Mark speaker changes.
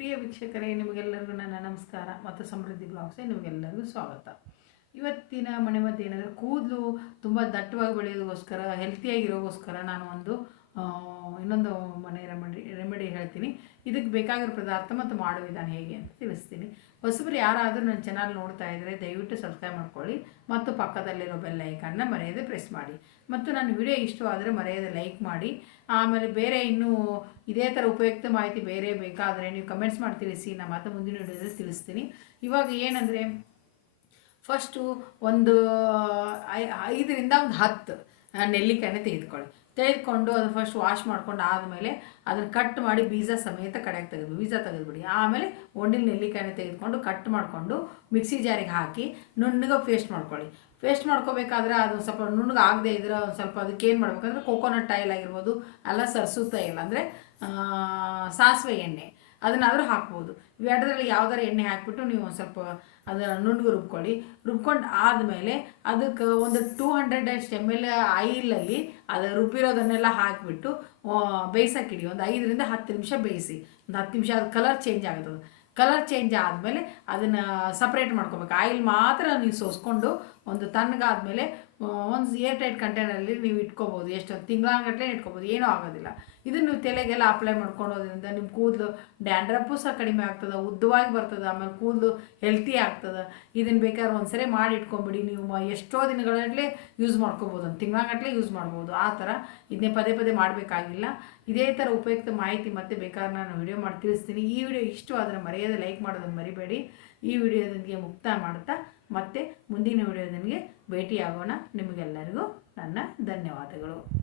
Speaker 1: ಪ್ರಿಯ ವೀಕ್ಷಕರೇ, ನಿಮಗೆಲ್ಲರಿಗೂ ನನ್ನ ನಮಸ್ಕಾರ ಮತ್ತು ಸಮೃದ್ಧಿ ಬ್ಲಾಗ್ಸೇ ನಿಮಗೆಲ್ಲರಿಗೂ ಸ್ವಾಗತ. ಇವತ್ತಿನ ಮನೆ ಮದ್ದು ಏನಂದರೆ ಕೂದಲು ತುಂಬ ದಟ್ಟವಾಗಿ ಬೆಳೆಯೋದಕ್ಕೋಸ್ಕರ ಹೆಲ್ತಿಯಾಗಿರೋಗೋಸ್ಕರ ನಾನು ಒಂದು ಇನ್ನೊಂದು ಮನೆ ರೆಮಿಡಿ ರೆಮಿಡಿ ಹೇಳ್ತೀನಿ. ಇದಕ್ಕೆ ಬೇಕಾಗಿರೋ ಪದಾರ್ಥ ಮತ್ತು ಮಾಡೋ ವಿಧಾನ ಹೇಗೆ ಅಂತ ತಿಳಿಸ್ತೀನಿ. ಹೊಸಬರು ಯಾರಾದರೂ ನನ್ನ ಚಾನಲ್ ನೋಡ್ತಾ ಇದ್ದರೆ ದಯವಿಟ್ಟು ಸಬ್ಸ್ಕ್ರೈಬ್ ಮಾಡ್ಕೊಳ್ಳಿ. ಮತ್ತು ಪಕ್ಕದಲ್ಲಿರೋ ಬೆಲ್ ಐಕನ್ನ ಮರೆಯದೆ ಪ್ರೆಸ್ ಮಾಡಿ. ಮತ್ತು ನನ್ನ ವಿಡಿಯೋ ಇಷ್ಟವಾದರೆ ಮರೆಯದೆ ಲೈಕ್ ಮಾಡಿ. ಆಮೇಲೆ ಬೇರೆ ಇನ್ನೂ ಇದೇ ಥರ ಉಪಯುಕ್ತ ಮಾಹಿತಿ ಬೇರೆ ಬೇಕಾದರೆ ನೀವು ಕಮೆಂಟ್ಸ್ ಮಾಡಿ ತಿಳಿಸಿ. ನಾನು ಮಾತು ಮುಂದಿನ ವಿಡಿಯೋದಲ್ಲಿ ತಿಳಿಸ್ತೀನಿ. ಇವಾಗ ಏನಂದರೆ ಫಸ್ಟು ಒಂದು ಐದರಿಂದ ಒಂದು ಹತ್ತು ನೆಲ್ಲಿಕಾಯನ್ನ ನೆಲ್ಲಿಕಾಯಿನ ತೆಗೆದುಕೊಳ್ಳಿ. ತೆಗೆದುಕೊಂಡು ಅದನ್ನು ಫಸ್ಟ್ ವಾಶ್ ಮಾಡ್ಕೊಂಡು ಆದಮೇಲೆ ಅದನ್ನು ಕಟ್ ಮಾಡಿ ಬೀಜ ಸಮೇತ ಕಡೆಗೆ ತೆಗೆದು ಬೀಜ ತೆಗೆದುಬಿಡಿ. ಆಮೇಲೆ ಒಂಡಿಲ್ ನೆಲ್ಲಿಕಾಯಿನ ತೆಗೆದುಕೊಂಡು ಕಟ್ ಮಾಡಿಕೊಂಡು ಮಿಕ್ಸಿ ಜಾರಿಗೆ ಹಾಕಿ ನುಣ್ಣಗೆ ಪೇಸ್ಟ್ ಮಾಡ್ಕೊಳ್ಳಿ. ಪೇಸ್ಟ್ ಮಾಡ್ಕೋಬೇಕಾದ್ರೆ ಅದು ಸ್ವಲ್ಪ ನುಣ್ಣಗೆ ಆಗದೆ ಇದ್ರೆ ಒಂದು ಸ್ವಲ್ಪ ಅದಕ್ಕೆ ಏನು ಮಾಡ್ಬೇಕಂದ್ರೆ ಕೋಕೋನಟ್ ಆಯಿಲ್ ಆಗಿರ್ಬೋದು, ಅಲ್ಲ ಸರ್ಸು ತೈಲ ಅಂದರೆ ಸಾಸಿವೆ ಎಣ್ಣೆ. ಅದನ್ನಾದರೂ ಹಾಕ್ಬೋದು. ಇವೆರಡರಲ್ಲಿ ಯಾವ್ದಾರು ಎಣ್ಣೆ ಹಾಕಿಬಿಟ್ಟು ನೀವು ಒಂದು ಸ್ವಲ್ಪ ಅದನ್ನು ನುಣ್ಣಗೆ ರುಬ್ಕೊಳ್ಳಿ. ರುಬ್ಕೊಂಡು ಆದಮೇಲೆ ಅದಕ್ಕೆ ಒಂದು ಟೂ ಹಂಡ್ರೆಡ್ ಅಷ್ಟು ಎಂ ಎಲ್ ಆಯಿಲಲ್ಲಿ ಅದು ರುಬ್ಬಿರೋದನ್ನೆಲ್ಲ ಹಾಕಿಬಿಟ್ಟು ಬೇಯಿಸೋಕ್ಕಿಡಿ. ಒಂದು ಐದರಿಂದ ಹತ್ತು ನಿಮಿಷ ಬೇಯಿಸಿ. ಒಂದು ಹತ್ತು ನಿಮಿಷ ಅದು ಕಲರ್ ಚೇಂಜ್ ಆಗುತ್ತದೆ ಕಲರ್ ಚೇಂಜ್ ಆದಮೇಲೆ ಅದನ್ನು ಸಪ್ರೇಟ್ ಮಾಡ್ಕೋಬೇಕು. ಆಯಿಲ್ ಮಾತ್ರ ನೀವು ಸೋಸ್ಕೊಂಡು ಒಂದು ತಣ್ಣಗಾದ್ಮೇಲೆ ಒಂದು ಏರ್ ಟೈಟ್ ಕಂಟೈನರಲ್ಲಿ ನೀವು ಇಟ್ಕೋಬೋದು, ಎಷ್ಟು ತಿಂಗಳಾಗಟ್ಲೆ ಇಟ್ಕೋಬೋದು, ಏನೂ ಆಗೋದಿಲ್ಲ. ಇದನ್ನು ನೀವು ತಲೆಗೆಲ್ಲ ಅಪ್ಲೈ ಮಾಡ್ಕೊಳೋದ್ರಿಂದ ನಿಮ್ಮ ಕೂದಲು ಡ್ಯಾಂಡ್ರಪ್ಪು ಸಹ ಕಡಿಮೆ ಆಗ್ತದೆ, ಉದ್ದವಾಗಿ ಬರ್ತದೆ, ಆಮೇಲೆ ಕೂದಲು ಹೆಲ್ತಿ ಆಗ್ತದೆ. ಇದನ್ನು ಬೇಕಾದ್ರೆ ಒಂದ್ಸರಿ ಮಾಡಿ ಇಟ್ಕೊಂಬಿಡಿ, ನೀವು ಎಷ್ಟೋ ದಿನಗಳಲ್ಲೇ ಯೂಸ್ ಮಾಡ್ಕೋಬೋದು, ಒಂದು ತಿಂಗಳಾಗಟ್ಲೆ ಯೂಸ್ ಮಾಡ್ಬೋದು. ಆ ಥರ ಇದನ್ನೇ ಪದೇ ಪದೇ ಮಾಡಬೇಕಾಗಿಲ್ಲ. ಇದೇ ಥರ ಉಪಯುಕ್ತ ಮಾಹಿತಿ ಮತ್ತೆ ಬೇಕಾದ್ರೆ ನಾನು ವಿಡಿಯೋ ಮಾಡಿ ತಿಳಿಸ್ತೀನಿ. ಈ ವಿಡಿಯೋ ಇಷ್ಟವಾದರೆ ಮರೆಯದೆ ಲೈಕ್ ಮಾಡೋದನ್ನು ಮರಿಬೇಡಿ. ಈ ವಿಡಿಯೋದೊಂದಿಗೆ ಮುಕ್ತಾಯ ಮಾಡ್ತಾ ಮತ್ತೆ ಮುಂದಿನ ವಿಡಿಯೋದೊಂದಿಗೆ ಭೇಟಿಯಾಗೋಣ. ನಿಮಗೆಲ್ಲರಿಗೂ ನನ್ನ ಧನ್ಯವಾದಗಳು.